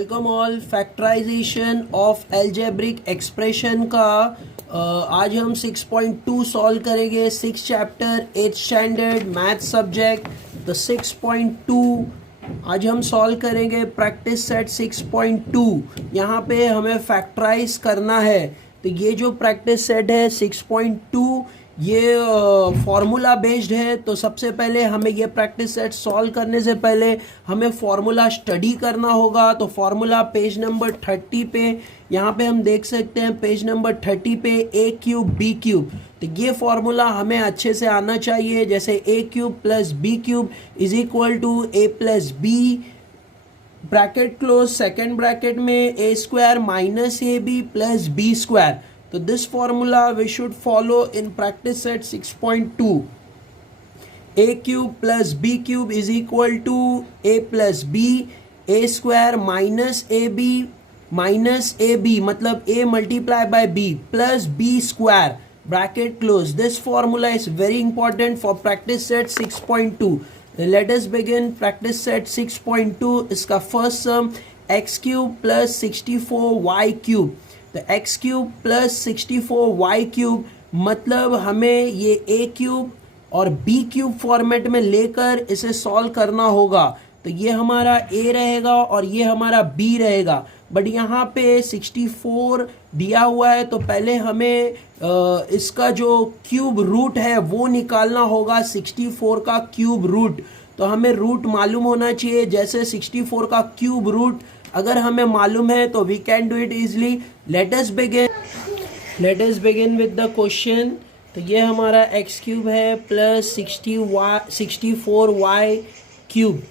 Welcome all. Factorization of algebraic expression का आज हम 6.2 सॉल्व करेंगे। 6 chapter 8th standard math subject. तो 6.2 आज हम सॉल्व करेंगे। प्रैक्टिस सेट 6.2 यहाँ पे हमें फैक्टराइज करना है। तो ये जो प्रैक्टिस सेट है 6.2 ये फॉर्मूला बेस्ड है। तो सबसे पहले हमें ये प्रैक्टिस सेट सॉल्व करने से पहले हमें फॉर्मूला स्टडी करना होगा। तो फॉर्मूला पेज नंबर 30 पे यहाँ पे हम देख सकते हैं। पेज नंबर 30 पे a क्यूब b क्यूब। तो ये फॉर्मूला हमें अच्छे से आना चाहिए। जैसे a cube plus b cube is equal to a plus b, bracket close, second bracket में a square minus A b plus b square. तो this formula we should follow in practice set 6.2। a cube plus b cube is equal to a plus b, a square minus A b मतलब a multiply by b plus b square, bracket close. This formula is very important for practice set 6.2। Late us begin practice set 6.2। इसका first सम x cube plus 64y cube. तो x cube plus 64y cube मतलब हमें ये a cube और b cube format में लेकर इसे solve करना होगा। तो ये हमारा a रहेगा और ये हमारा b रहेगा। बट यहाँ पे 64 दिया हुआ है तो पहले हमें इसका जो क्यूब रूट है वो निकालना होगा। 64 का क्यूब रूट, तो हमें रूट मालूम होना चाहिए। जैसे 64 का क्यूब रूट अगर हमें मालूम है तो we can do it easily. Let us begin with the question. तो ये हमारा x क्यूब है प्लस 64y क्यूब।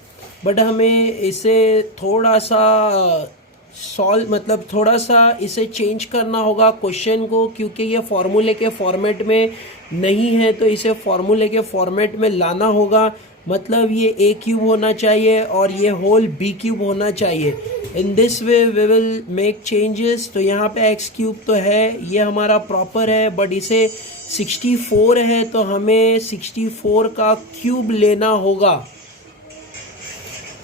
बट हमें इसे थोड़ा सा सॉल्व मतलब थोड़ा सा इसे चेंज करना होगा क्वेश्चन को, क्योंकि ये फॉर्मूले के फॉर्मेट में नहीं है। तो इसे फॉर्मूले के फॉर्मेट में लाना होगा। मतलब ये a क्यूब होना चाहिए और ये होल b क्यूब होना चाहिए। In this way we will make changes. तो यहाँ पे x क्यूब तो है, ये हमारा प्रॉपर है, बट इसे 64 है तो हमें 64 का क्यूब लेना होगा।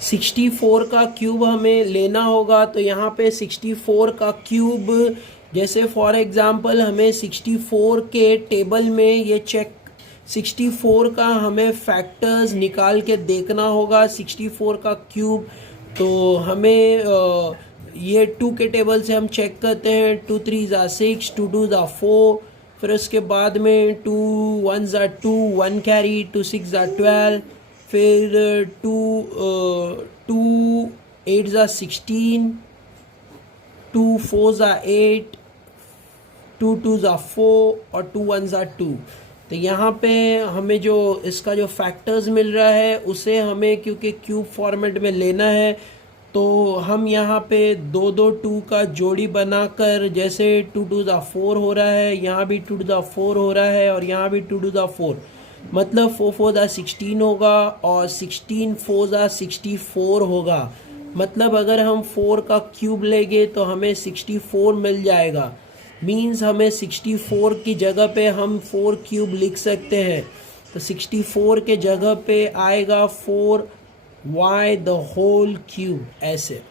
64 का क्यूब हमें लेना होगा। तो यहाँ पे 64 का क्यूब, जैसे फॉर एग्जांपल हमें 64 के टेबल में ये चेक 64 का हमें फैक्टर्स निकाल के देखना होगा। 64 का क्यूब तो हमें ये 2 के टेबल से हम चेक करते हैं। 2 3 6, 2 2 4, फिर उसके बाद में 2 1 2, 1 कैरी, 2 6 12, फिर 2 8 16, 2 4 8, 2 2 4 और 2 1 2। तो यहाँ पे हमें जो इसका जो फैक्टर्स मिल रहा है उसे हमें क्योंकि क्यूब फॉर्मेट में लेना है तो हम यहाँ पे 2 2 2 का जोड़ी बनाकर, जैसे 2 2 4 हो रहा है, यहाँ भी 2 2 4 हो रहा है और यहाँ भी 2 2 4, मतलब 4 4 16 होगा और 16 4 64 होगा। मतलब अगर हम 4 का क्यूब लेंगे तो हमें 64 मिल जाएगा। मीन्स हमें 64 की जगह पे हम 4 क्यूब लिख सकते हैं। तो 64 के जगह पे आएगा 4y द होल क्यूब, ऐसे।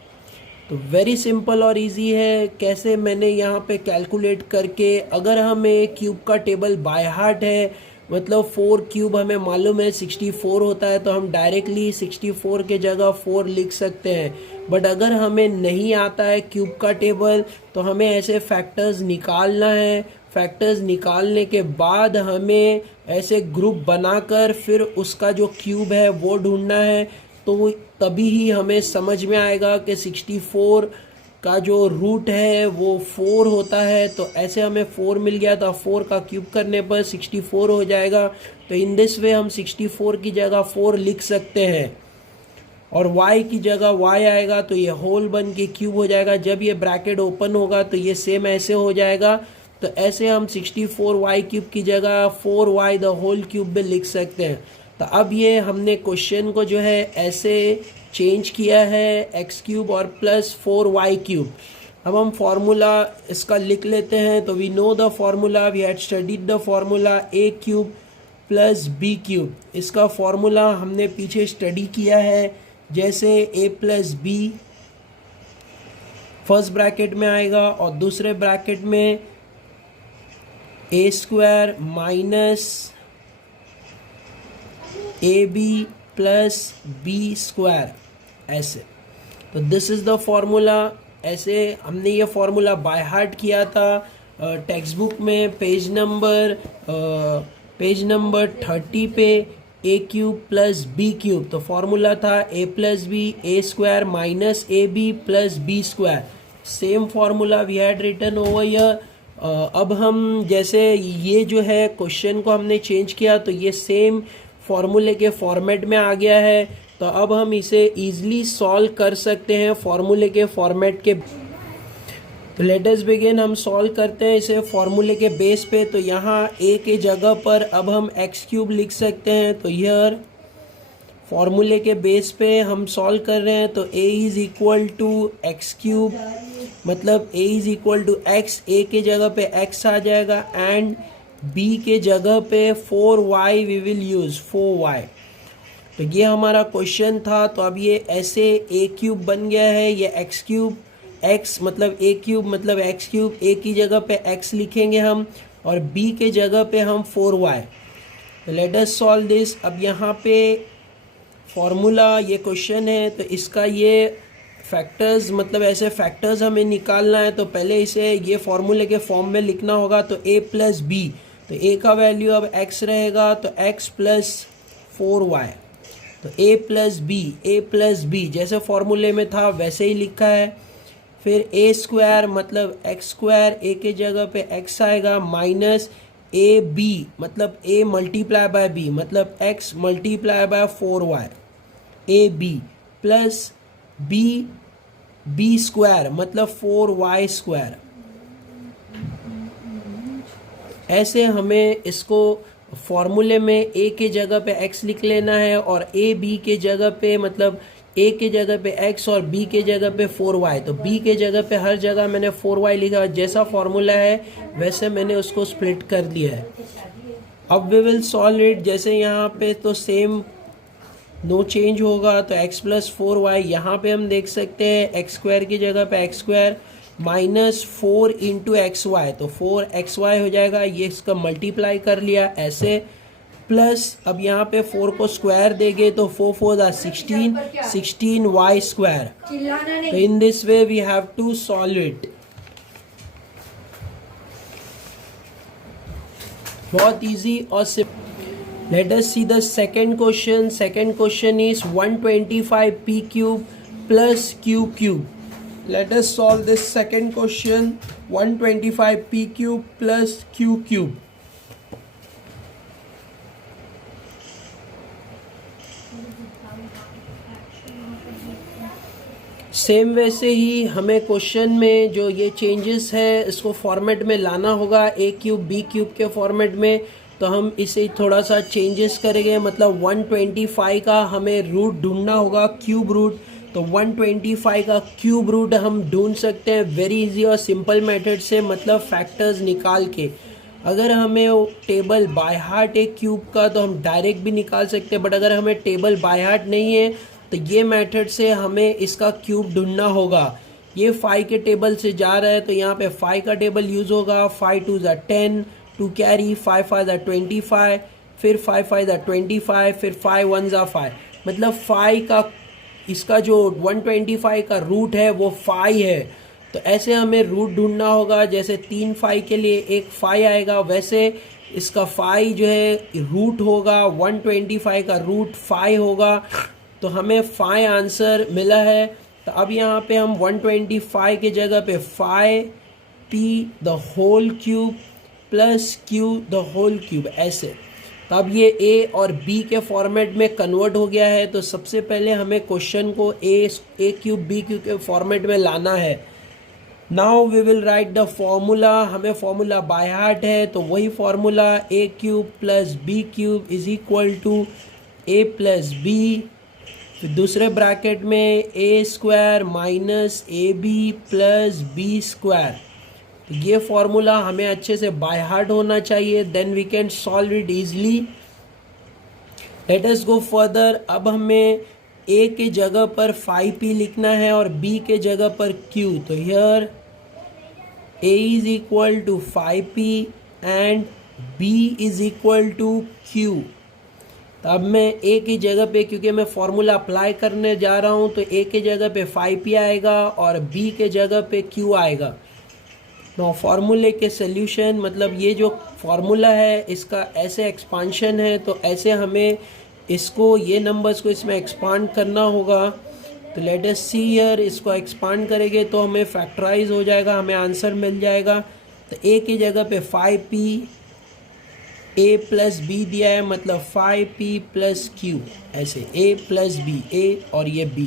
तो वेरी सिंपल और इजी है। कैसे, मैंने यहाँ पे कैलकुलेट करके, अगर हमें क्यूब का टेबल बाय हार्ट है, मतलब 4 क्यूब हमें मालूम है 64 होता है, तो हम डायरेक्टली 64 के जगह 4 लिख सकते हैं। बट अगर हमें नहीं आता है क्यूब का टेबल तो हमें ऐसे फैक्टर्स निकालना है। फैक्टर्स निकालने के बाद हमें ऐसे ग्रुप बनाकर फिर उसका जो क्यूब है वो ढूंढना है। तो तभी ही हमें समझ में आएगा कि 64 का जो रूट है वो 4 होता है। तो ऐसे हमें 4 मिल गया था, 4 का क्यूब करने पर 64 हो जाएगा। तो इन दिस वे हम 64 की जगह 4 लिख सकते हैं और y की जगह y आएगा तो ये होल बन के क्यूब हो जाएगा। जब ये ब्रैकेट ओपन होगा तो ये सेम ऐसे हो जाएगा। तो ऐसे हम 64y क्यूब की जगह 4y द होल क्यूब भी लिख सकते हैं। तो अब ये हमने क्वेश्चन को जो है ऐसे चेंज किया है, x क्यूब और प्लस 4y क्यूब। अब हम फॉर्मूला इसका लिख लेते हैं। तो we know the formula, we had studied the formula a cube plus b cube. इसका फॉर्मूला हमने पीछे स्टडी किया है। जैसे a plus b first bracket में आएगा और दूसरे ब्रैकेट में a square minus A b plus b square, ऐसे। तो दिस इज़ द फॉर्मूला। ऐसे हमने ये फॉर्मूला बाय हार्ट किया था टेक्स्ट बुक में पेज नंबर 30 पे, a cube plus b cube. तो फॉर्मूला था a plus b, a square minus A b plus b square. Same formula we had written over here. अब हम जैसे ये जो है क्वेश्चन को हमने चेंज किया तो ये सेम फॉर्मूले के फॉर्मेट में आ गया है। तो अब हम इसे इजीली सॉल्व कर सकते हैं फॉर्मूले के फॉर्मेट के। तो लेट अस बिगिन। हम सॉल्व करते हैं इसे फॉर्मूले के बेस पे। तो यहाँ ए के जगह पर अब हम एक्स क्यूब लिख सकते हैं। तो हियर फॉर्मूले के बेस पे हम सॉल्व कर रहे हैं। तो a is equal to x cube, मतलब a is equal to x, a के जगह पे एक्स आ जाएगा एंड बी के जगह पे 4y we will use 4y। तो ये हमारा क्वेश्चन था। तो अब ये ऐसे ए क्यूब बन गया है, ये एक्स क्यूब, एक्स मतलब ए क्यूब मतलब एक्स क्यूब, ए की जगह पे एक्स लिखेंगे हम और बी के जगह पे हम 4y। तो लेट अस सॉल्व दिस। अब यहाँ पे फॉर्मूला, ये क्वेश्चन है तो इसका ये फैक्टर्स, मतलब ऐसे फैक्टर्स हमें निकालना है। तो पहले इसे ये फॉर्मूले के फॉर्म में लिखना होगा। तो a प्लस बी, तो a का वैल्यू अब x रहेगा तो x प्लस 4y। तो a प्लस बी जैसे फॉर्मूले में था वैसे ही लिखा है। फिर a स्क्वायर मतलब x स्क्वायर, a के जगह पे x आएगा माइनस ए बी मतलब a मल्टीप्लाई बाय b मतलब x multiply by 4y, a b plus b square मतलब 4y स्क्वायर। ऐसे हमें इसको फॉर्मूले में a के जगह पे x लिख लेना है और ए बी के जगह पे, मतलब a के जगह पे x और b के जगह पे 4y। तो b के जगह पे हर जगह मैंने 4y लिखा, जैसा फॉर्मूला है वैसे मैंने उसको स्प्लिट कर दिया है। अब वी विल सॉल्व इट। जैसे यहाँ पे तो सेम नो चेंज होगा। तो x प्लस 4y, यहाँ पे हम देख सकते हैं एक्स स्क्वायर की जगह पे x square minus 4 into x y, तो 4xy हो जाएगा। ये इसका मल्टीप्लाई कर लिया ऐसे, प्लस अब यहाँ पे 4 को स्क्वायर देंगे तो 4 4 16y स्क्वायर। तो in this way we have to solve it. बहुत इजी और simple. Let us see the second question. Second question is 125p cube plus q cube. Let us solve this second question. 125p cube plus q cube. Same वैसे ही हमें question में जो ये changes है इसको format में लाना होगा, ए क्यूब बी क्यूब के फॉर्मेट में। तो हम इसे थोड़ा सा चेंजेस करेंगे, मतलब 125 का हमें रूट ढूंढना होगा, क्यूब रूट। तो 125 का क्यूब रूट हम ढूंढ सकते हैं वेरी इजी और सिंपल मेथड से, मतलब फैक्टर्स निकाल के। अगर हमें टेबल बाय हार्ट एक क्यूब का तो हम डायरेक्ट भी निकाल सकते हैं, बट अगर हमें टेबल बाय हार्ट नहीं है तो ये मेथड से हमें इसका क्यूब ढूंढना होगा। ये 5 के टेबल से जा रहा है तो यहाँ पे 5 का टेबल यूज़ होगा। 5 2 10, 2 कैरी, 5 5 25, फिर 5 5 25, फिर 5 1 5। मतलब 5 का इसका जो 125 का रूट है वो 5 है। तो ऐसे हमें रूट ढूंढना होगा। जैसे 3 5 के लिए एक 5 आएगा, वैसे इसका 5 जो है रूट होगा, 125 का रूट 5 होगा। तो हमें 5 आंसर मिला है। तो अब यहाँ पे हम 125 के जगह पे 5p the whole cube plus q the whole cube, ऐसे। तो अब ये a और b के फॉर्मेट में कन्वर्ट हो गया है। तो सबसे पहले हमें क्वेश्चन को a क्यूब b क्यूब के फॉर्मेट में लाना है। Now we will write the formula. हमें फॉर्मूला बाय हार्ट है तो वही formula a cube plus b cube is equal to a plus b, फिर दूसरे ब्रैकेट में a square minus A b plus b square. तो ये फॉर्मूला हमें अच्छे से बाय हार्ट होना चाहिए, then we can solve it easily. Let us go further. अब हमें ए के जगह पर 5p लिखना है और बी के जगह पर q। तो here a is equal to 5p and b is equal to q। तो अब मैं a की जगह पे, क्योंकि मैं फॉर्मूला अप्लाई करने जा रहा हूँ, तो a के जगह पे 5p आएगा और b के जगह पे q आएगा। नो फॉर्मूले के सल्यूशन, मतलब ये जो फॉर्मूला है इसका ऐसे एक्सपांशन है, तो ऐसे हमें इसको, ये नंबर्स को इसमें एक्सपांड करना होगा। तो लेट अस सी हियर, इसको एक्सपांड करेंगे तो हमें फैक्टराइज हो जाएगा, हमें आंसर मिल जाएगा। तो a की जगह पे 5p a प्लस b दिया है, मतलब 5p प्लस q, ऐसे a प्लस b, a और ये b।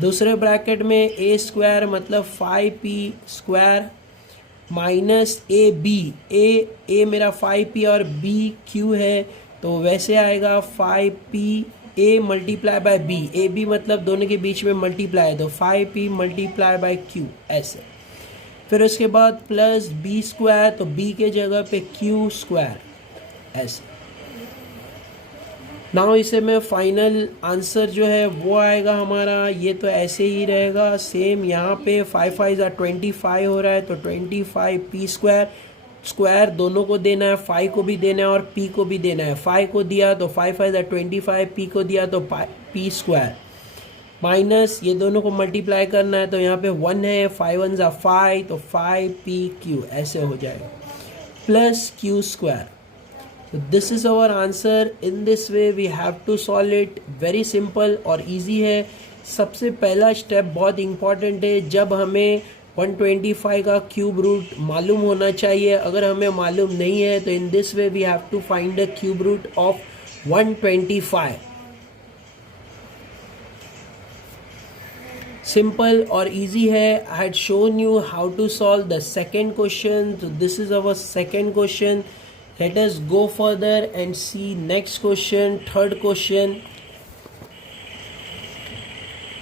दूसरे ब्रैकेट में a स्क्वायर मतलब 5p square minus A b, a मेरा 5p और b q है, तो वैसे आएगा 5p a multiply by b, a b मतलब दोनों के बीच में मल्टीप्लाई है, तो 5p मल्टीप्लाई बाय q ऐसे। फिर उसके बाद प्लस b स्क्वायर, तो b के जगह पे q स्क्वायर ऐसे। नाउ इसे में फाइनल आंसर जो है वो आएगा हमारा, ये तो ऐसे ही रहेगा सेम। यहाँ पे 5 5 25 हो रहा है, तो 25p स्क्वायर, स्क्वायर दोनों को देना है, 5 को भी देना है और p को भी देना है। 5 को दिया तो 5 5 25, p को दिया तो p स्क्वायर, माइनस ये दोनों को मल्टीप्लाई करना है, तो यहाँ पे 1 है, 5 1 5, तो 5pq ऐसे हो जाएगा, plus q square. So this is our answer. In this way we have to solve it. Very simple और easy है। सबसे पहला स्टेप बहुत इम्पॉर्टेंट है, जब हमें 125 का क्यूब रूट मालूम होना चाहिए। अगर हमें मालूम नहीं है तो in this way we have to find the cube root of 125। Simple और इजी है। I had shown you how to solve the second question. तो this is our second question. Let us go further and see next question, third question.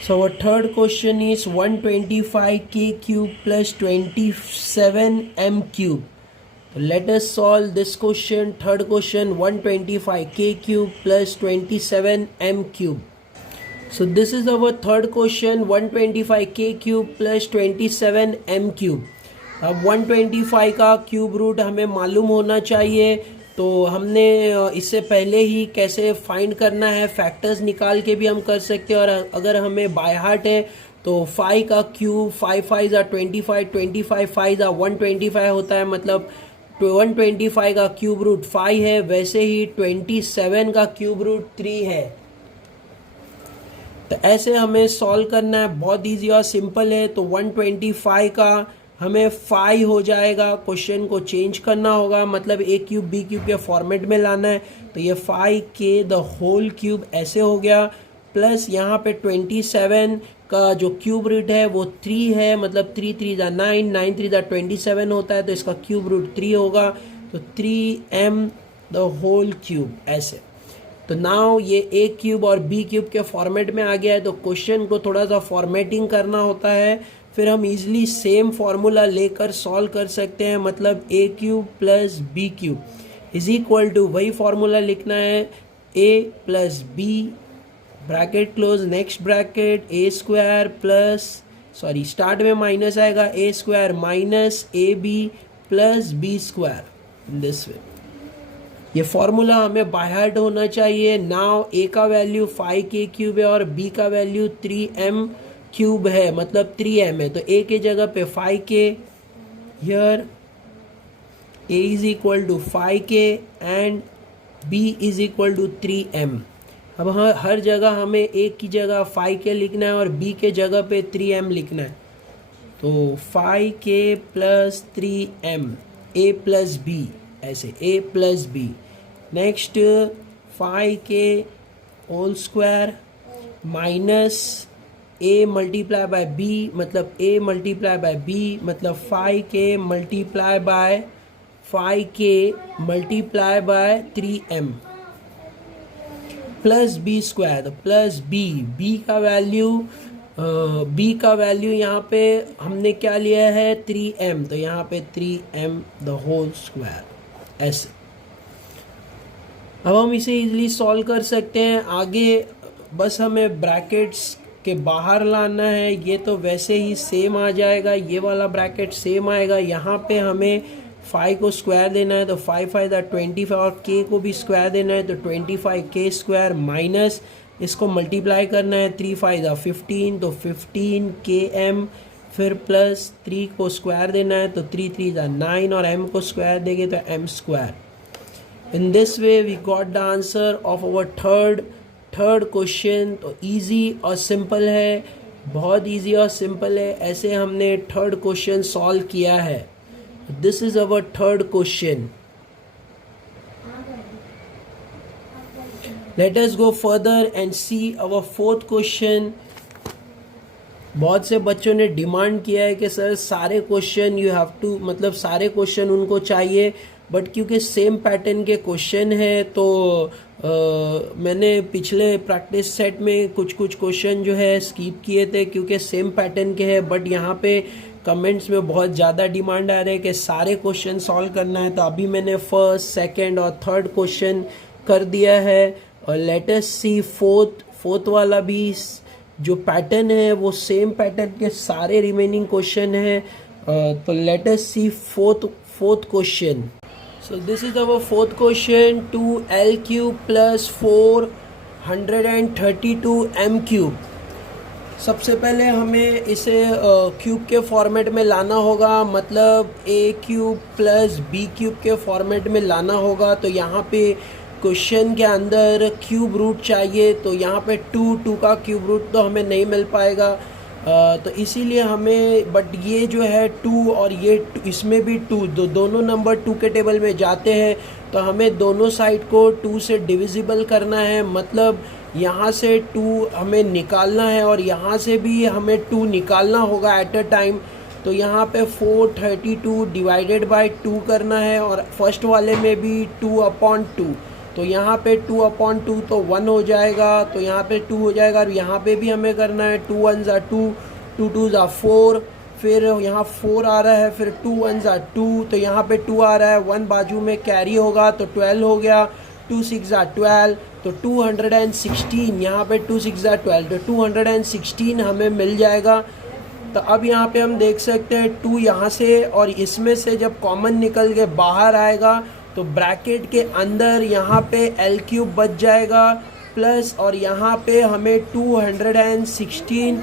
So our third question is 125k cube plus 27m cube. So let us solve this question. Third question, 125k cube plus 27m cube. So this is our third question, 125k cube plus 27m cube. अब 125 का cube root हमें मालूम होना चाहिए, तो हमने इससे पहले ही कैसे फाइंड करना है, फैक्टर्स निकाल के भी हम कर सकते हैं। और अगर हमें बाय हार्ट है तो 5 का क्यूब, 5 5 25, 25 5 125 होता है, मतलब 125 का क्यूब रूट 5 है। वैसे ही 27 का क्यूब रूट 3 है। तो ऐसे हमें सॉल्व करना है, बहुत ईजी और सिंपल है। तो 125 का हमें 5 हो जाएगा, क्वेश्चन को चेंज करना होगा, मतलब a क्यूब b क्यूब के फॉर्मेट में लाना है। तो ये 5k द होल क्यूब ऐसे हो गया, प्लस यहाँ पे 27 का जो क्यूब रूट है वो 3 है, मतलब 3 3 9, 9 3 27 होता है, तो इसका क्यूब रूट 3 होगा, तो 3m द होल क्यूब ऐसे। तो नाउ ये a क्यूब और b क्यूब के फॉर्मेट में आ गया है, तो क्वेश्चन को थोड़ा सा फॉर्मेटिंग करना होता है, फिर हम इजीली सेम फॉर्मूला लेकर सॉल्व कर सकते हैं। मतलब a cube plus b cube is equal to, वही फॉर्मूला लिखना है, a plus b bracket close, next bracket a square plus, sorry start में माइनस आएगा, a square minus ab plus b square. This way ये formula हमें by heart होना चाहिए। Now a का वैल्यू 5k क्यूब है और b का वैल्यू 3m क्यूब है, मतलब 3m है, तो a के जगह पे 5k, here a is equal to 5k and b is equal to 3m। अब हर जगह हमें a की जगह 5k लिखना है और b के जगह पे 3m लिखना है, तो 5k plus 3m, a plus b ऐसे, a plus b। Next 5k whole square minus a multiply by b, मतलब a मल्टीप्लाई बाय b मतलब 5k multiply by 5k multiply by 3m plus b square, तो plus b का value यहाँ पे हमने क्या लिया है 3m, तो यहाँ पे 3m द होल स्क्वायर ऐसे। अब हम इसे इजीली सॉल्व कर सकते हैं। आगे बस हमें ब्रैकेट्स के बाहर लाना है। ये तो वैसे ही सेम आ जाएगा, ये वाला ब्रैकेट सेम आएगा। यहाँ पे हमें 5 को स्क्वायर देना है तो 5 5 25 और k को भी स्क्वायर देना है तो 25k स्क्वायर माइनस इसको मल्टीप्लाई करना है 3 5 15 तो 15km, फिर प्लस 3 को स्क्वायर देना है तो 3 3 9 और m को स्क्वायर देंगे तो m square. In this way we got the answer of our third question. तो इजी और सिंपल है, बहुत इजी और सिंपल है। ऐसे हमने थर्ड क्वेश्चन सॉल्व किया है। This is our third question. Let us go further and see our fourth question. बहुत से बच्चों ने डिमांड किया है कि सर सारे क्वेश्चन यू हैव टू, मतलब सारे क्वेश्चन उनको चाहिए, बट क्योंकि सेम पैटर्न के क्वेश्चन है तो मैंने पिछले प्रैक्टिस सेट में कुछ क्वेश्चन जो है स्किप किए थे क्योंकि सेम पैटर्न के हैं। बट यहाँ पे कमेंट्स में बहुत ज़्यादा डिमांड आ रहा है कि सारे क्वेश्चन सॉल्व करना है, तो अभी मैंने फर्स्ट, सेकंड और थर्ड क्वेश्चन कर दिया है। और लेट अस सी फोर्थ वाला भी जो पैटर्न है वो सेम पैटर्न के सारे रिमेनिंग क्वेश्चन है। तो let us see fourth question. So this is our fourth question, 2l cube plus 432 m cube। सबसे पहले हमें इसे क्यूब के फॉर्मेट में लाना होगा, मतलब a cube plus b cube के फॉर्मेट में लाना होगा। तो यहाँ पे क्वेश्चन के अंदर क्यूब रूट चाहिए, तो यहाँ पे 2 का क्यूब रूट तो हमें नहीं मिल पाएगा, तो इसीलिए हमें, बट ये जो है 2 और ये इसमें भी 2, दोनों नंबर 2 के टेबल में जाते हैं, तो हमें दोनों साइड को 2 से डिविजिबल करना है। मतलब यहाँ से 2 हमें निकालना है और यहाँ से भी हमें 2 निकालना होगा एट अ टाइम। तो यहाँ पे 432 डिवाइडेड बाय 2 करना है और फर्स्ट वाले में भी 2/2, तो यहाँ पे 2/2 तो 1 हो जाएगा, तो यहाँ पे 2 हो जाएगा। और यहाँ पे भी हमें करना है 2 1 2, 2 2 4, फिर यहाँ 4 आ रहा है, फिर 2 1 2, तो यहाँ पे 2 आ रहा है, 1 बाजू में कैरी होगा तो 12 हो गया, 2 6 12, तो 216, यहाँ पे 2 6 12, तो 216 हमें मिल जाएगा। तो अब यहाँ पे हम देख सकते हैं 2 यहाँ से और इसमें से जब कॉमन निकल के बाहर आएगा तो ब्रैकेट के अंदर यहाँ पे l क्यूब बच जाएगा प्लस, और यहाँ पे हमें 216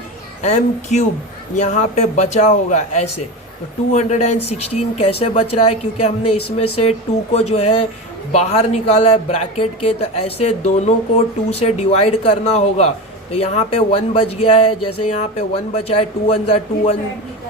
m क्यूब यहाँ पे बचा होगा ऐसे। तो 216 कैसे बच रहा है, क्योंकि हमने इसमें से 2 को जो है बाहर निकाला है ब्रैकेट के, तो ऐसे दोनों को 2 से डिवाइड करना होगा। तो यहाँ पे 1 बच गया है, जैसे यहाँ पे 1 बचा है, 2 1 2 1,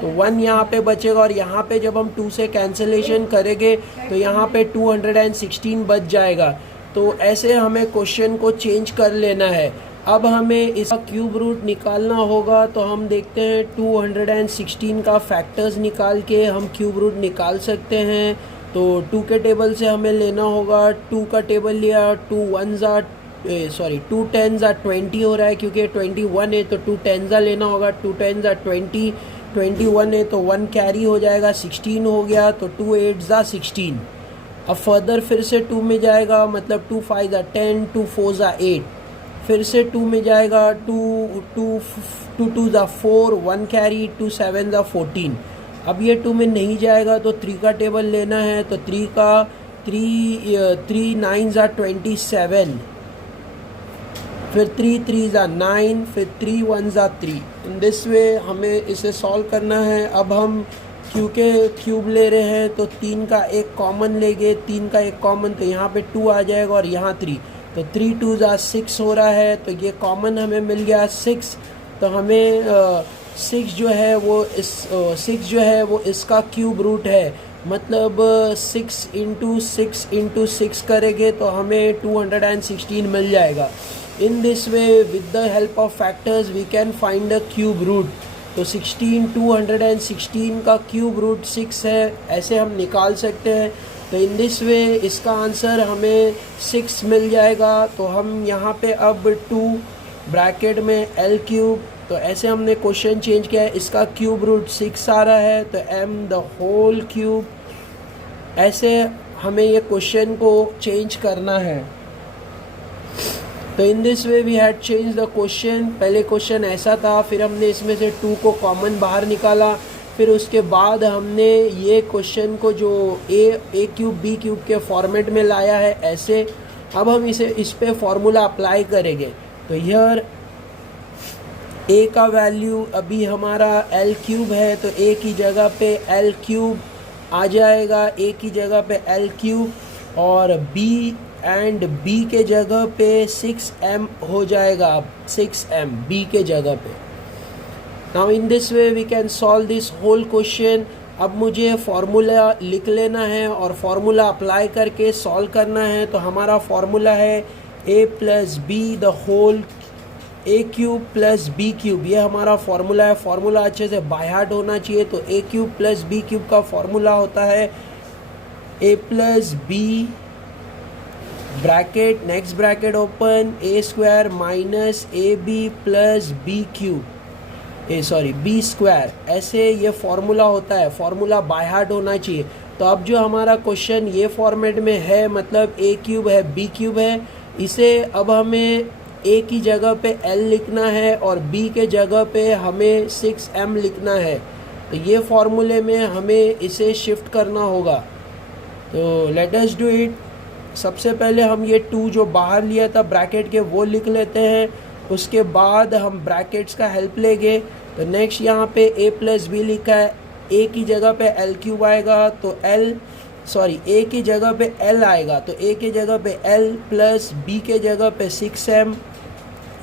तो 1 यहाँ पे बचेगा और यहाँ पे जब हम 2 से कैंसिलेशन करेंगे तो यहाँ पे 216 बच जाएगा। तो ऐसे हमें क्वेश्चन को चेंज कर लेना है। अब हमें इसका क्यूब रूट निकालना होगा, तो हम देखते हैं 216 का फैक्टर्स निकाल के हम क्यूब रूट निकाल सकते हैं। तो 2 के टेबल से हमें लेना होगा, 2 का टेबल लिया, 2 10s 20 हो रहा है क्योंकि 21 है, तो 2 10s लेना होगा, 2 10s 20, 21 है तो 1 कैरी हो जाएगा, 16 हो गया, तो 2 8s 16। अब फर्दर फिर से 2 में जाएगा, मतलब 2 5s 10, 2 4s 8, फिर से 2 में जाएगा, 2 2s 4, 1 कैरी, 2 7s 14। अब ये 2 में नहीं जाएगा तो 3 का टेबल लेना है, तो 3 9s 27, फिर 3 3s 9, फिर 3 1s 3। इन दिस वे हमें इसे सॉल्व करना है। अब हम क्योंकि क्यूब ले रहे हैं तो 3 का एक कॉमन लेंगे, 3 का एक कॉमन, तो यहाँ पे 2 आ जाएगा और यहाँ 3, तो 3 2s 6 हो रहा है, तो ये कॉमन हमें मिल गया 6। तो हमें 6 जो है वो इसका क्यूब रूट है, मतलब 6 × 6 करेंगे तो हमें 216 मिल जाएगा। In this way, with the help of factors, we can find the cube root. तो 216 का क्यूब रूट 6 है, ऐसे हम निकाल सकते हैं। तो इन दिस वे इसका आंसर हमें 6 मिल जाएगा। तो हम यहाँ पे अब 2 ब्रैकेट में l क्यूब, तो ऐसे हमने क्वेश्चन चेंज किया है, इसका क्यूब रूट 6 आ रहा है, तो m द होल क्यूब, ऐसे हमें ये क्वेश्चन को चेंज करना है। तो in this way we had change the question. पहले क्वेश्चन ऐसा था, फिर हमने इसमें से 2 को कॉमन बाहर निकाला, फिर उसके बाद हमने ये क्वेश्चन को जो ए क्यूब बी क्यूब के फॉर्मेट में लाया है ऐसे। अब हम इस पे फॉर्मूला अप्लाई करेंगे। तो हियर ए का वैल्यू अभी हमारा एल क्यूब है, तो ए की जगह पे एल क्यूब आ जाएगा, ए की जगह पे एल क्यूब, और बी एंड बी के जगह पे 6m हो जाएगा, 6m बी के जगह पे। Now in this way we can solve this whole question. अब मुझे फॉर्मूला लिख लेना है और फॉर्मूला अप्लाई करके सॉल्व करना है। तो हमारा फॉर्मूला है a plus b the whole a cube plus b cube, ये हमारा फॉर्मूला है। फॉर्मूला अच्छे से बाय हार्ट होना चाहिए। तो a cube plus b cube का फॉर्मूला होता है a plus b bracket, next bracket open, a square minus A b plus b cube, b square, ऐसे ये फॉर्मूला होता है। फॉर्मूला बाय हार्ट होना चाहिए। तो अब जो हमारा क्वेश्चन ये फॉर्मेट में है, मतलब ए क्यूब है बी क्यूब है, इसे अब हमें ए की जगह पे एल लिखना है और बी के जगह पे हमें 6m लिखना है। तो ये फॉर्मूले में हमें इसे शिफ्ट करना होगा। तो लेट अस डू इट। सबसे पहले हम ये 2 जो बाहर लिया था ब्रैकेट के वो लिख लेते हैं, उसके बाद हम ब्रैकेट्स का हेल्प लेंगे। तो नेक्स्ट यहाँ पे a प्लस बी लिखा है, a की जगह पे एल क्यूब आएगा, तो a की जगह पे l आएगा, तो a की जगह पे l प्लस b के जगह पे 6m,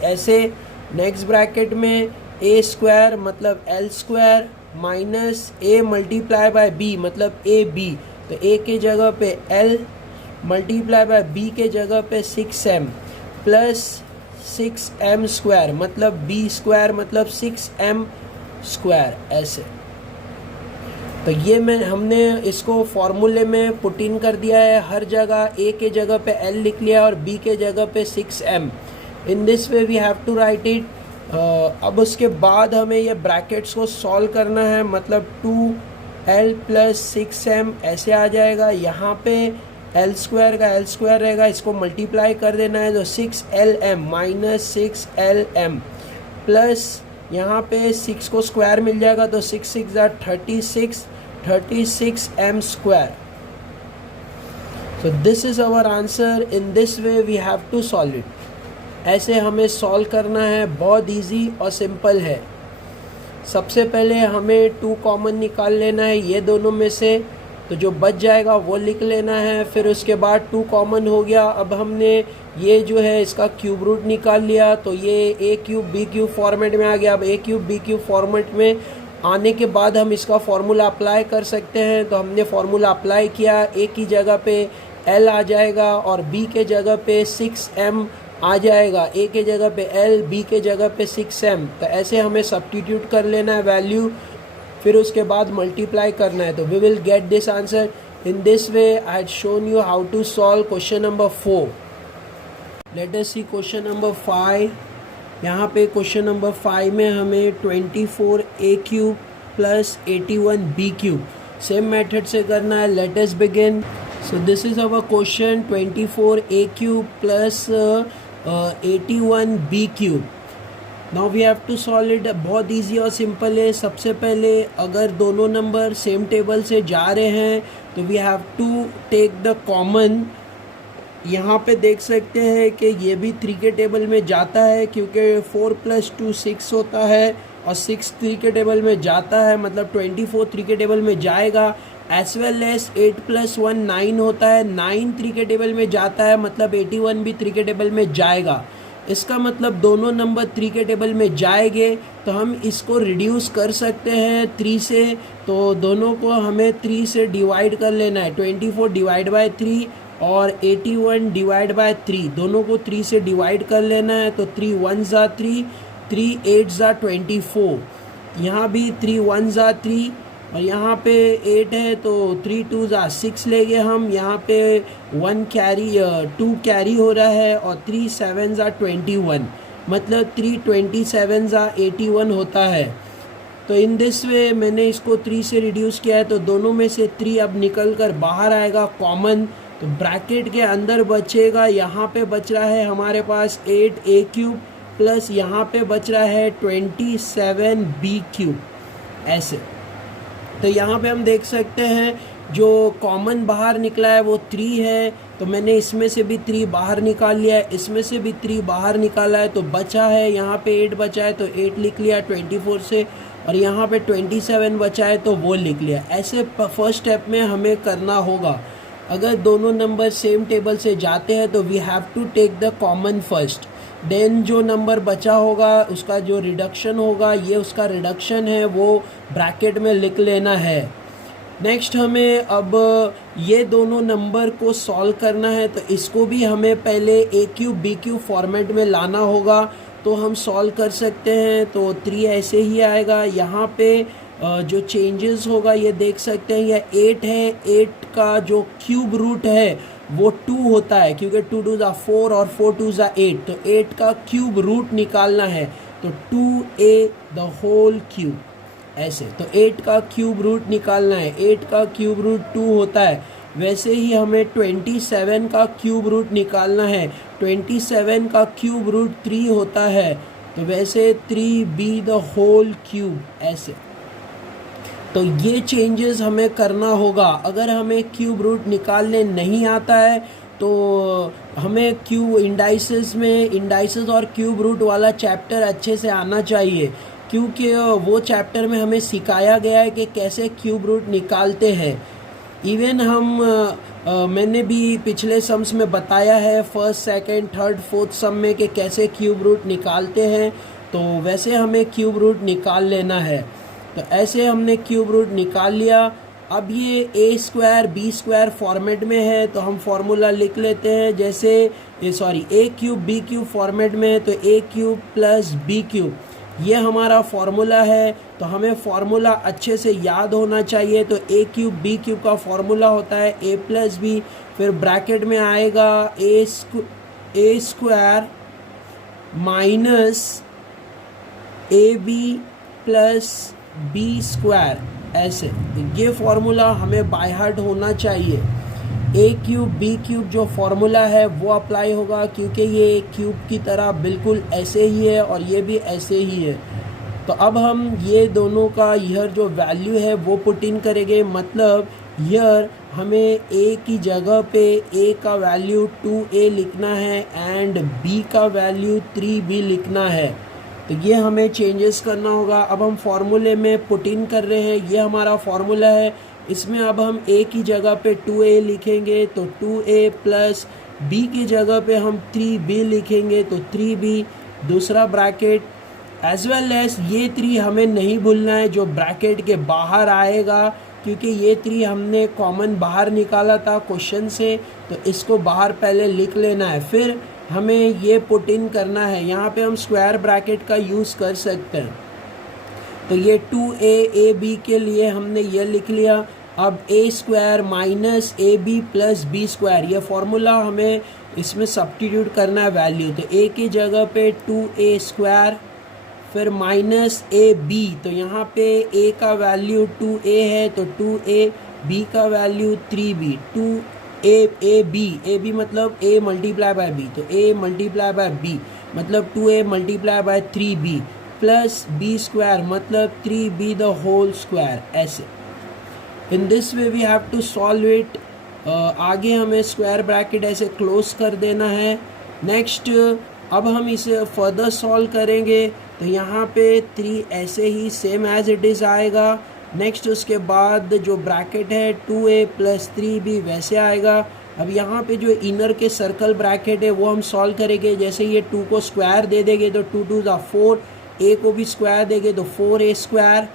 ऐसे। नेक्स्ट ब्रैकेट में a स्क्वायर मतलब l square minus a multiply by b मतलब a b, तो a की जगह पे l मल्टीप्लाई बाय b के जगह पे 6m प्लस 6m स्क्वायर मतलब b स्क्वायर मतलब 6m स्क्वायर, ऐसे। तो ये हमने इसको फॉर्मूले में पुट इन कर दिया है। हर जगह a के जगह पे l लिख लिया और b के जगह पे 6m। In this way we have to write it. अब उसके बाद हमें ये ब्रैकेट्स को सॉल्व करना है, मतलब 2l प्लस 6m ऐसे आ जाएगा। यहाँ पे एल स्क्वायर का एल स्क्वायर रहेगा, इसको मल्टीप्लाई कर देना है, तो 6lm माइनस 6lm प्लस यहाँ पे 6 को स्क्वायर मिल जाएगा, तो 6 6 36m square. So this is our answer. In this way we have to solve it. ऐसे हमें सॉल्व करना है, बहुत इजी और सिंपल है। सबसे पहले हमें 2 कॉमन निकाल लेना है ये दोनों में से, तो जो बच जाएगा वो लिख लेना है। फिर उसके बाद 2 कॉमन हो गया। अब हमने ये जो है इसका क्यूब रूट निकाल लिया, तो ये ए क्यूब बी क्यूब फॉर्मेट में आ गया। अब ए क्यूब बी क्यूब फॉर्मेट में आने के बाद हम इसका फॉर्मूला अप्लाई कर सकते हैं। तो हमने फॉर्मूला अप्लाई किया, ए की जगह पे एल आ जाएगा और बी के जगह पे 6m आ जाएगा। ए के जगह पे एल, बी के जगह पे 6m। तो ऐसे हमें सब्स्टिट्यूट कर लेना है वैल्यू, फिर उसके बाद मल्टीप्लाई करना है। तो we will get this answer. In this way I had shown you how to solve question number 4। Let us see question number 5। यहाँ पे क्वेश्चन नंबर 5 में हमें 24a cube plus 81b cube same method से करना है। Let us begin. So this is our question 24a cube plus 81b cube. Now we have to solve it. बहुत easy और simple है। सबसे पहले अगर दोनों नंबर सेम टेबल से जा रहे हैं तो we have to take the common. यहाँ पे देख सकते हैं कि ये भी 3 के टेबल में जाता है, क्योंकि 4 + 2 6 होता है और 6 3 के टेबल में जाता है, मतलब 24 3 के टेबल में जाएगा। एज वेल एज 8 + 1 9 होता है, 9 3 के टेबल में जाता है, मतलब 81 भी 3 के टेबल में जाएगा। इसका मतलब दोनों नंबर 3 के टेबल में जाएंगे, तो हम इसको रिड्यूस कर सकते हैं 3 से। तो दोनों को हमें 3 से डिवाइड कर लेना है। 24 डिवाइड बाय 3 और 81 डिवाइड बाय 3, दोनों को 3 से डिवाइड कर लेना है। तो 3 1 ज़ा 3, 3 8 ज़ा 24। यहाँ भी 3 1 ज़ा 3 और यहाँ पे 8 है, तो 3 2 ज़ा 6 लेंगे हम। यहाँ पे 2 कैरी हो रहा है और 3 7 ज़ा 21, मतलब 3 27 ज़ा 81 होता है। तो इन दिस वे मैंने इसको 3 से रिड्यूस किया है, तो दोनों में से 3 अब निकल कर बाहर आएगा कॉमन। तो ब्रैकेट के अंदर बचेगा, यहाँ पे बच रहा है हमारे पास 8a³ प्लस यहाँ पे बच रहा है 27b³, ऐसे। तो यहाँ पे हम देख सकते हैं जो कॉमन बाहर निकला है वो 3 है, तो मैंने इसमें से भी 3 बाहर निकाल लिया है, इसमें से भी 3 बाहर निकाला है, तो बचा है यहाँ पे 8 बचा है तो 8 लिख लिया 24 से, और यहाँ पे 27 बचा है तो वो लिख लिया। ऐसे फर्स्ट स्टेप में हमें करना होगा। अगर दोनों नंबर सेम टेबल से जाते हैं तो we have to take the common first, then जो नंबर बचा होगा उसका जो रिडक्शन होगा, ये उसका रिडक्शन है, वो ब्रैकेट में लिख लेना है। नेक्स्ट हमें अब ये दोनों नंबर को सॉल्व करना है, तो इसको भी हमें पहले a³ b³ फॉर्मेट में लाना होगा, तो हम सॉल्व कर सकते हैं। तो 3 ऐसे ही आएगा। यहाँ पे जो चेंजेस होगा ये देख सकते हैं, यह 8 है, 8 का जो क्यूब रूट है वो 2 होता है, क्योंकि 2 2 ज़ा 4 और 4 2 ज़ा 8, तो 8 का क्यूब रूट निकालना है, तो 2a द होल क्यूब, ऐसे। तो 8 का क्यूब रूट निकालना है, 8 का क्यूब रूट 2 होता है। वैसे ही हमें 27 का क्यूब रूट निकालना है, 27 का क्यूब रूट 3 होता है, तो वैसे 3b द होल क्यूब, ऐसे। तो ये चेंजेस हमें करना होगा। अगर हमें क्यूब रूट निकालने नहीं आता है तो हमें इंडाइसेस और क्यूब रूट वाला चैप्टर अच्छे से आना चाहिए, क्योंकि वो चैप्टर में हमें सिखाया गया है कि कैसे क्यूब रूट निकालते हैं। इवन मैंने भी पिछले सम्स में बताया है, फर्स्ट, सेकंड, थर्ड, फोर्थ सम में कि कैसे क्यूब रूट निकालते हैं, तो वैसे हमें क्यूब रूट निकाल लेना है। तो ऐसे हमने क्यूब रूट निकाल लिया। अब ये a² b² फॉर्मेट में है, तो हम फार्मूला लिख लेते हैं, जैसे a³ b³ फॉर्मेट में है, तो a³ प्लस b³ ये हमारा फार्मूला है। तो हमें फार्मूला अच्छे से याद होना चाहिए। तो a³ b³ का फार्मूला होता है a प्लस b, फिर ब्रैकेट में आएगा a² minus ab plus b², ऐसे। ये फार्मूला हमें बाय हार्ट होना चाहिए। a³ b³ जो फार्मूला है वो अप्लाई होगा, क्योंकि ये क्यूब की तरह बिल्कुल ऐसे ही है और ये भी ऐसे ही है। तो अब हम ये दोनों का ईयर जो वैल्यू है वो पुट इन करेंगे, मतलब ईयर हमें a की जगह पे a का वैल्यू 2a लिखना है एंड b का वैल्यू 3b लिखना है। तो ये हमें चेंजेस करना होगा। अब हम फार्मूले में पुट इन कर रहे हैं, ये हमारा फार्मूला है। इसमें अब हम a की जगह पे 2a लिखेंगे, तो 2a प्लस b की जगह पे हम 3b लिखेंगे, तो 3b, दूसरा ब्रैकेट, एज वेल एज ये 3 हमें नहीं भूलना है जो ब्रैकेट के बाहर आएगा, क्योंकि ये 3 हमने कॉमन बाहर निकाला था क्वेश्चन से, तो इसको बाहर पहले लिख लेना है, फिर हमें ये पुट इन करना है। यहाँ पे हम स्क्वायर ब्रैकेट का यूज़ कर सकते हैं। तो ये 2a b के हमने ये लिख लिया। अब a² minus ab plus b², ये फॉर्मूला हमें इसमें सब्स्टिट्यूट करना है वैल्यू। तो a की जगह पे 2a², फिर माइनस ab, तो यहाँ पे a का वैल्यू 2a है, तो 2a, b का वैल्यू 3b, 2ab मतलब a मल्टीप्लाई बाय b, तो a मल्टीप्लाई बाय b मतलब 2a multiply by 3b plus b² मतलब 3b द होल स्क्वायर, ऐसे। In this way we have to solve it. आगे हमें square bracket ऐसे close कर देना है। नेक्स्ट अब हम इसे फर्दर सॉल्व करेंगे, तो यहाँ पे 3 ऐसे ही सेम एज इट इज़ आएगा। नेक्स्ट उसके बाद जो ब्रैकेट है 2a प्लस 3b वैसे आएगा। अब यहाँ पे जो इनर के सर्कल ब्रैकेट है वो हम सॉल्व करेंगे। जैसे ये 2 को स्क्वायर दे देंगे तो 2 2 ज़ा 4, a को भी स्क्वायर देंगे तो 4a²,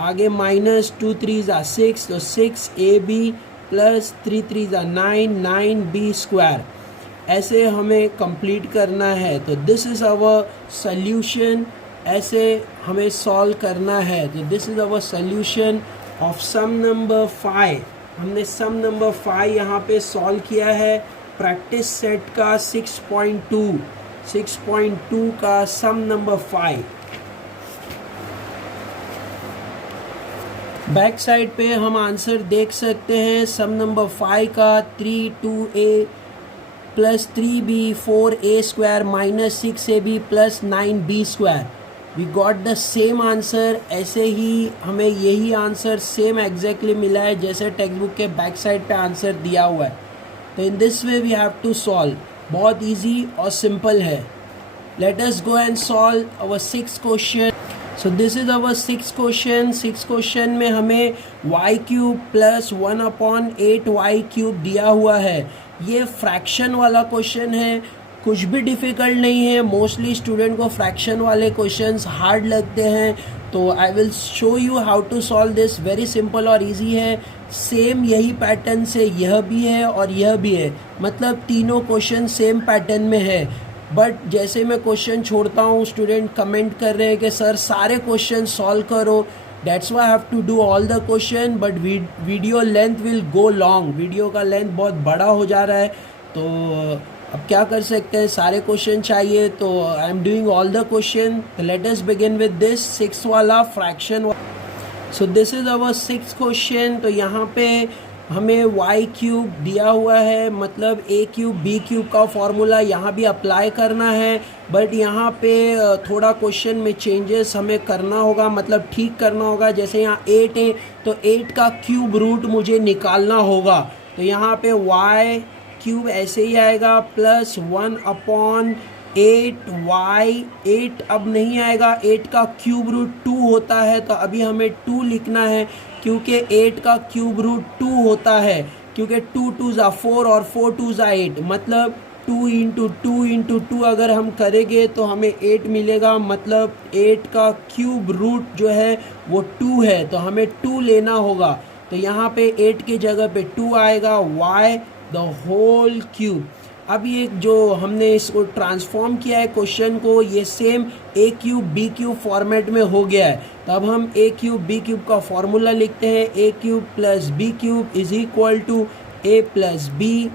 आगे माइनस 2 3 ज़ा 6, तो 6ab प्लस 3 3 ज़ा 9, 9b², ऐसे हमें कंप्लीट करना है। तो दिस इज़ आवर सल्यूशन, ऐसे हमें सॉल्व करना है। तो this is our solution of sum number 5। हमने सम नंबर 5 यहाँ पे सॉल्व किया है। प्रैक्टिस सेट का 6.2 का, सम नंबर 5। बैक साइड पे हम आंसर देख सकते हैं सम नंबर 5 का 3 2a plus 3b 4a square minus 6ab plus 9b square. We got the same answer. ऐसे ही हमें यही आंसर सेम एग्जैक्टली मिला है जैसे टेक्स्ट बुक के बैक साइड पे आंसर दिया हुआ है। तो in this way we have to solve. बहुत इजी और सिंपल है। Let us go and solve our 6th question. So this is our 6th question. 6th question में हमें y cube plus 1/8y cube दिया हुआ है। ये फ्रैक्शन वाला क्वेश्चन है, कुछ भी डिफ़िकल्ट नहीं है। मोस्टली स्टूडेंट को फ्रैक्शन वाले क्वेश्चंस हार्ड लगते हैं, तो I will show you how to solve this. Very simple और इजी है। सेम यही पैटर्न से यह भी है और यह भी है, मतलब तीनों क्वेश्चन सेम पैटर्न में है। बट जैसे मैं क्वेश्चन छोड़ता हूँ स्टूडेंट कमेंट कर रहे हैं कि सर सारे क्वेश्चन सॉल्व करो। That's why I have to do all the question, but video length will go long. Video का लेंथ बहुत बड़ा हो जा रहा है, तो अब क्या कर सकते हैं, सारे क्वेश्चन चाहिए, तो I am doing all the question. Let us begin with this 6th वाला fraction. So this is our 6th question. तो यहाँ पे हमें y क्यूब दिया हुआ है, मतलब a क्यूब b क्यूब का फॉर्मूला यहाँ भी अप्लाई करना है। बट यहाँ पे थोड़ा क्वेश्चन में चेंजेस हमें करना होगा, मतलब ठीक करना होगा। जैसे यहाँ 8 है तो 8 का क्यूब रूट मुझे निकालना होगा। तो यहाँ पे y क्यूब ऐसे ही आएगा प्लस 1/8y। 8 अब नहीं आएगा, 8 का क्यूब रूट 2 होता है, तो अभी हमें 2 लिखना है क्योंकि 8 का क्यूब रूट 2 होता है। क्योंकि 2 2 ज़ा 4 और 4 2 ज़ा 8, मतलब 2 इंटू 2 इंटू 2 अगर हम करेंगे तो हमें 8 मिलेगा। मतलब 8 का क्यूब रूट जो है वो 2 है, तो हमें 2 लेना होगा। तो यहाँ पे 8 की जगह पे 2 आएगा, y द होल क्यूब। अब ये जो हमने इसको ट्रांसफॉर्म किया है क्वेश्चन को, ये same a cube b cube format में हो गया है। तो अब हम a क्यूब b क्यूब का फॉर्मूला लिखते हैं। a cube plus b cube is equal to a plus b,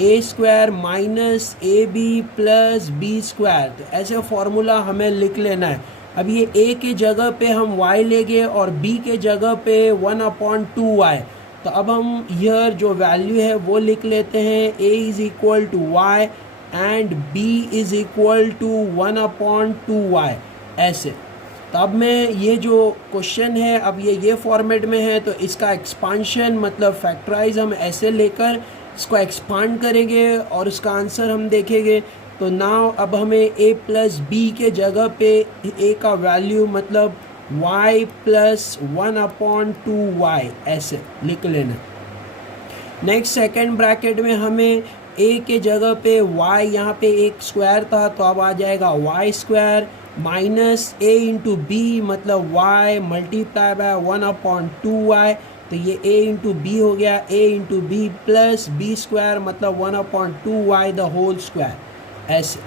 a square minus ab plus b square. तो ऐसे फॉर्मूला हमें लिख लेना है। अब ये a के जगह पे हम y लेंगे और b के जगह पे 1/2y। तो अब हम हियर जो वैल्यू है वो लिख लेते हैं। a is equal to y and b is equal to 1/2y ऐसे। तो अब मैं ये जो क्वेश्चन है अब ये फॉर्मेट में है, तो इसका एक्सपांशन मतलब फैक्टराइज हम ऐसे लेकर इसको एक्सपांड करेंगे और उसका आंसर हम देखेंगे। तो नाउ अब हमें a प्लस b के जगह पे a का वैल्यू मतलब y प्लस 1/2y ऐसे लिख लेना। नेक्स्ट सेकेंड ब्रैकेट में हमें a के जगह पे y, यहाँ पे एक स्क्वायर था तो अब आ जाएगा y square minus a into b मतलब y मल्टीप्लाई बाय 1/2y। तो ये a इंटू बी हो गया, a into b plus b square मतलब 1/2y द होल स्क्वायर ऐसे,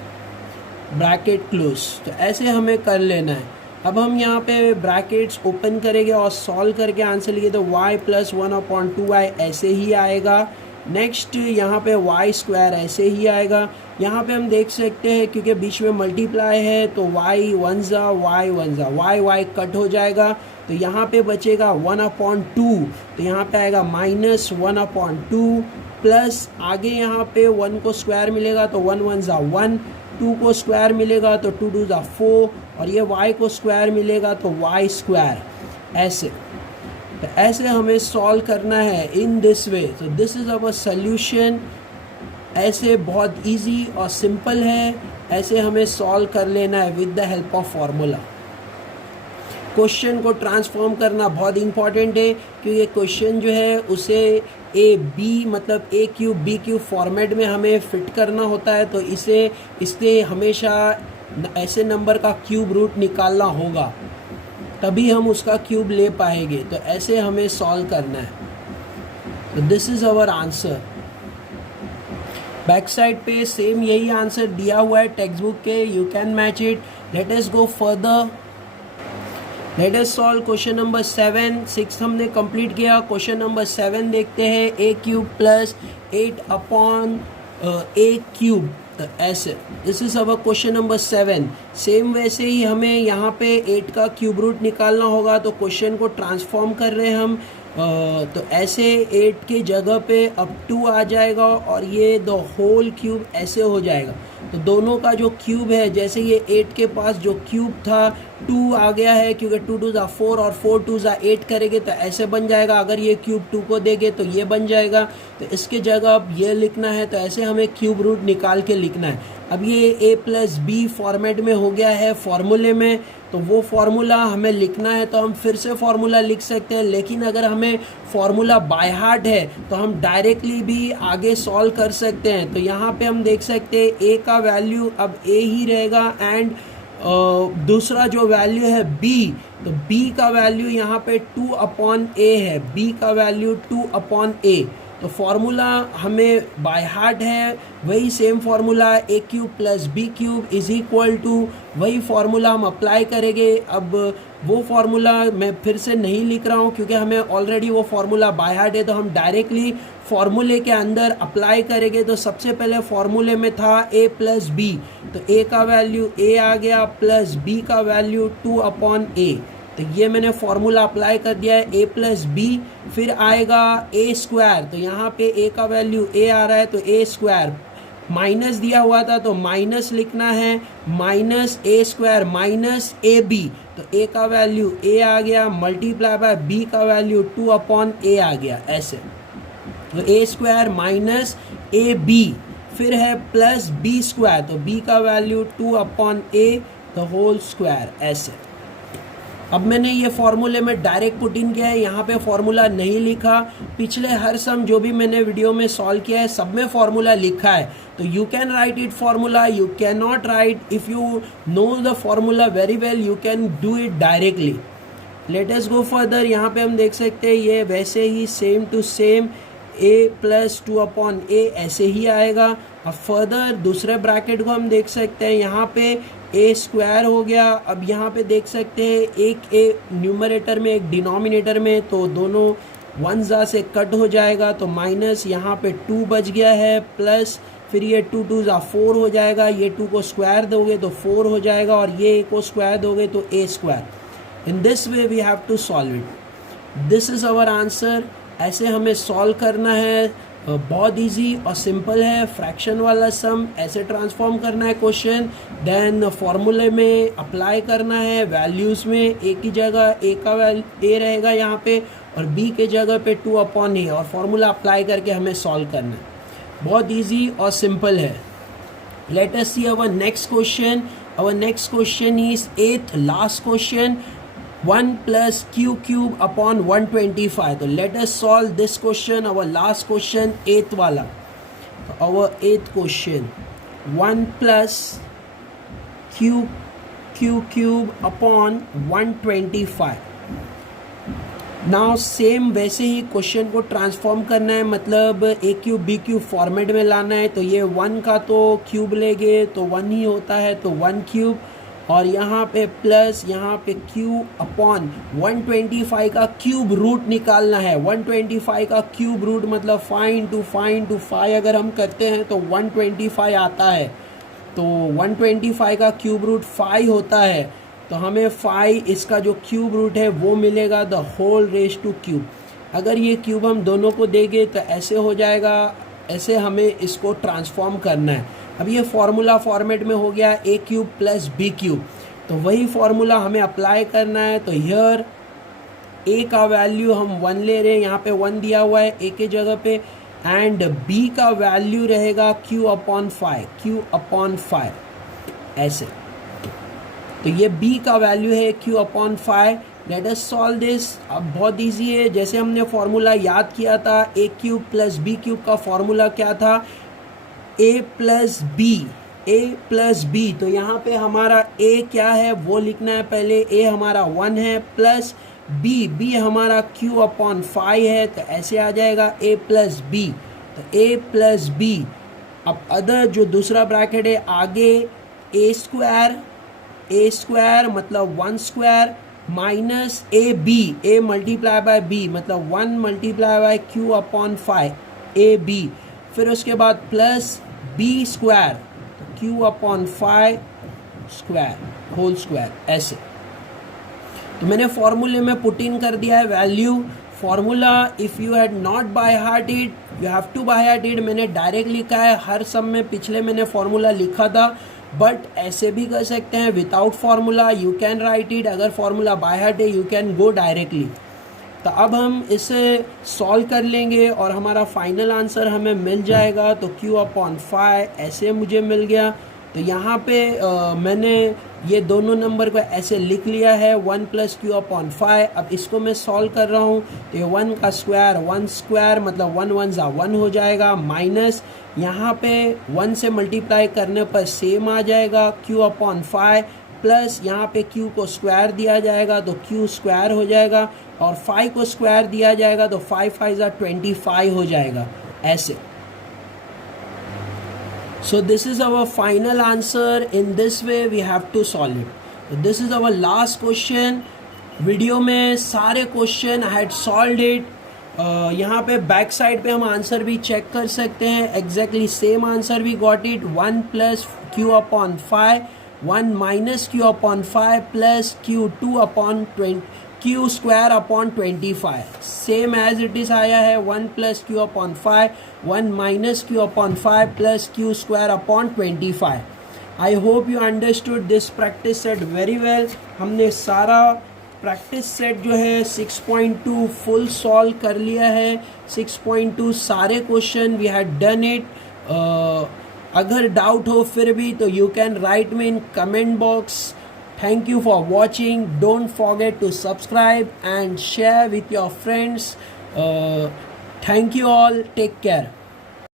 ब्रैकेट क्लोज। तो ऐसे हमें कर लेना है। अब हम यहाँ पे ब्रैकेट्स ओपन करेंगे और सॉल्व करके आंसर लिखे तो y प्लस 1/2y ऐसे ही आएगा। नेक्स्ट यहाँ पे y स्क्वायर ऐसे ही आएगा। यहाँ पे हम देख सकते हैं क्योंकि बीच में मल्टीप्लाई है तो y 1 ज़ा y कट हो जाएगा। तो यहाँ पे बचेगा 1/2, तो यहाँ पे आएगा माइनस 1/2 प्लस आगे यहाँ पे 1 को स्क्वायर मिलेगा तो 1 1 ज़ा 1, 2 को स्क्वायर मिलेगा तो 2 2 ज़ा 4 और ये y को स्क्वायर मिलेगा तो y स्क्वायर ऐसे। तो ऐसे हमें सॉल्व करना है इन दिस वे। तो दिस इज़ अवर सल्यूशन। ऐसे बहुत इजी और सिंपल है, ऐसे हमें सॉल्व कर लेना है with the help of formula. Question को ट्रांसफॉर्म करना बहुत इंपॉर्टेंट है क्योंकि क्वेश्चन जो है उसे ए बी मतलब a cube b cube format में हमें फिट करना होता है। तो इससे हमेशा ऐसे नंबर का क्यूब रूट निकालना होगा, तभी हम उसका क्यूब ले पाएंगे। तो ऐसे हमें सॉल्व करना है। तो this is our answer. Back side पे सेम यही आंसर दिया हुआ है टेक्स्ट बुक के, you can match it. Let us go further. Let us solve question number 7। 6 हमने कंप्लीट किया। क्वेश्चन नंबर 7 देखते हैं। a cube plus 8 upon a cube तो ऐसे this is our question number 7। Same वैसे ही हमें यहाँ पे 8 का क्यूब रूट निकालना होगा, तो क्वेश्चन को ट्रांसफॉर्म कर रहे हैं हम। तो ऐसे 8 की जगह पे अब 2 आ जाएगा और ये द होल क्यूब ऐसे हो जाएगा। तो दोनों का जो क्यूब है, जैसे ये 8 के पास जो क्यूब था 2 आ गया है, क्योंकि 2 2 ज़ा 4 और 4 2 ज़ा 8 करेंगे तो ऐसे बन जाएगा। अगर ये क्यूब 2 को देंगे तो ये बन जाएगा। तो इसके जगह अब ये लिखना है, तो ऐसे हमें क्यूब रूट निकाल के लिखना है। अब ये a प्लस बी फॉर्मेट में हो गया है फॉर्मूले में, तो वो फार्मूला हमें लिखना है तो हम फिर से फार्मूला लिख सकते हैं। लेकिन अगर हमें फार्मूला बाय हार्ट है तो हम डायरेक्टली भी आगे सॉल्व कर सकते हैं। तो यहाँ पे हम देख सकते हैं a का वैल्यू अब a ही रहेगा, एंड दूसरा जो वैल्यू है b, तो b का वैल्यू यहाँ पे 2/a है। b का वैल्यू 2/a। तो फॉर्मूला हमें बाय हार्ट है, वही same formula a cube plus b cube is equal to, वही फार्मूला हम अप्लाई करेंगे। अब वो फार्मूला मैं फिर से नहीं लिख रहा हूँ क्योंकि हमें ऑलरेडी वो फार्मूला बाय हार्ट है, तो हम डायरेक्टली फार्मूले के अंदर अप्लाई करेंगे। तो सबसे पहले फार्मूले में था a प्लस बी, तो a का वैल्यू a आ गया प्लस b का वैल्यू 2/a। तो ये मैंने फार्मूला अप्लाई कर दिया है a प्लस बी। फिर आएगा a स्क्वायर, तो यहाँ पे a का वैल्यू a आ रहा है तो a स्क्वायर, माइनस दिया हुआ था तो माइनस लिखना है, minus a square minus A B, तो a का वैल्यू a आ गया मल्टीप्लाई बाय b का वैल्यू 2/a आ गया ऐसे। तो a square minus A B, फिर है प्लस b स्क्वायर, तो b का value 2/a the whole square ऐसे। अब मैंने ये फार्मूले में डायरेक्ट पुट इन किया है, यहाँ पे फार्मूला नहीं लिखा। पिछले हर सम जो भी मैंने वीडियो में सॉल्व किया है सब में फार्मूला लिखा है। तो you can write it formula, you can not write, if you know the formula very well you can do it directly. Let us go further. यहाँ पे हम देख सकते हैं ये वैसे ही same to same a plus 2/a ऐसे ही आएगा। अब फर्दर दूसरे ब्रैकेट को हम देख सकते हैं, यहाँ पे a स्क्वायर हो गया। अब यहाँ पे देख सकते हैं एक a न्यूमरेटर में एक डिनोमिनेटर में, तो दोनों 1 से कट हो जाएगा, तो माइनस यहाँ पे 2 बच गया है, प्लस फिर ये 2 2 4 हो जाएगा, ये 2 को स्क्वायर दोगे तो 4 हो जाएगा, और ये a को स्क्वायर दोगे तो a square. In this way we have to solve it. This is our answer. ऐसे हमें सॉल्व करना है, बहुत इजी और सिंपल है। फ्रैक्शन वाला सम ऐसे ट्रांसफॉर्म करना है क्वेश्चन, देन फॉर्मूले में अप्लाई करना है, वैल्यूज़ में a की जगह a का वैल्यू a रहेगा यहाँ पे, और b के जगह पे 2/a, और फार्मूला अप्लाई करके हमें सॉल्व करना है। बहुत इजी और सिंपल है। Let us see our next question. Our next question is 8th last question, 1 plus q cube upon 125. तो let us solve this question, our last question 8th वाला। तो our 8th question 1 plus q cube upon 125। Now same वैसे ही question को transform करना है, मतलब a cube b cube format में लाना है। तो ये 1 का तो क्यूब लेंगे तो 1 ही होता है, तो 1 क्यूब, और यहाँ पे प्लस यहाँ पे q अपॉन 125 का क्यूब रूट निकालना है। 125 का क्यूब रूट मतलब 5 अगर हम करते हैं तो 125 आता है, तो 125 का क्यूब रूट 5 होता है, तो हमें 5 इसका जो क्यूब रूट है वो मिलेगा the whole raise to cube. अगर ये क्यूब हम दोनों को देंगे तो ऐसे हो जाएगा, ऐसे हमें इसको ट्रांसफॉर्म करना है। अब ये फार्मूला फॉर्मेट में हो गया a cube plus b cube, तो वही फार्मूला हमें अप्लाई करना है। तो हियर a का वैल्यू हम 1 ले रहे हैं, यहाँ पे 1 दिया हुआ है a के जगह पे, एंड b का वैल्यू रहेगा q/5 ऐसे। तो ये b का वैल्यू है q/5। Late us solve this. अब बहुत इजी है, जैसे हमने फार्मूला याद किया था a cube plus b cube का फार्मूला क्या था, a प्लस बी। तो यहाँ पे हमारा a क्या है वो लिखना है पहले, a हमारा 1 है, प्लस b हमारा q/5 है, तो ऐसे आ जाएगा a प्लस बी। तो a प्लस बी, अब अदर जो दूसरा ब्रैकेट है आगे a स्क्वायर मतलब 1 square minus a multiply by b मतलब 1 मल्टीप्लाई बाय q/5 ab, फिर उसके बाद plus b square Q upon 5 square whole square, ऐसे। तो मैंने फॉर्मूले में पुट इन कर दिया है value. Formula if you had not by heart it, you have to by heart it. मैंने डायरेक्ट लिखा है, हर सम में पिछले मैंने फॉर्मूला लिखा था, बट ऐसे भी कर सकते हैं without formula, you can write it. अगर फार्मूला बाय हार्ट है, यू कैन गो डायरेक्टली। तो अब हम इसे सॉल्व कर लेंगे और हमारा फाइनल आंसर हमें मिल जाएगा। तो q अपॉन 5 ऐसे मुझे मिल गया। तो यहाँ पे मैंने ये दोनों नंबर को ऐसे लिख लिया है, 1 प्लस क्यू अपॉन 5। अब इसको मैं सॉल्व कर रहा हूँ, तो ये 1 का स्क्वायर 1 स्क्वायर मतलब 1 1 जा 1 हो जाएगा, माइनस यहाँ पे 1 से मल्टीप्लाई करने पर सेम आ जाएगा q अपॉन 5, प्लस यहाँ पे q को स्क्वायर दिया जाएगा तो q स्क्वायर हो जाएगा, और 5 को स्क्वायर दिया जाएगा तो 5 5 जा 25 हो जाएगा, ऐसे। So this is our final answer. In this way we have to solve it. So this is our last question. Video में सारे question I had solved it. यहाँ पे बैक साइड पे हम आंसर भी चेक कर सकते हैं, exactly same answer we got it. 1 plus Q upon 5, 1 minus Q upon 5 plus Q 2 upon 20 Q square upon 25, same as it is आया है। 1 plus Q upon 5, 1 minus Q upon 5 plus Q square upon 25। I hope you understood this practice set very well. हमने सारा practice set जो है 6.2 full solve कर लिया है। 6.2 सारे question we had done it. अगर डाउट हो फिर भी तो you can write me in comment box. Thank you for watching. Don't forget to subscribe and share with your friends. Thank you all. Take care.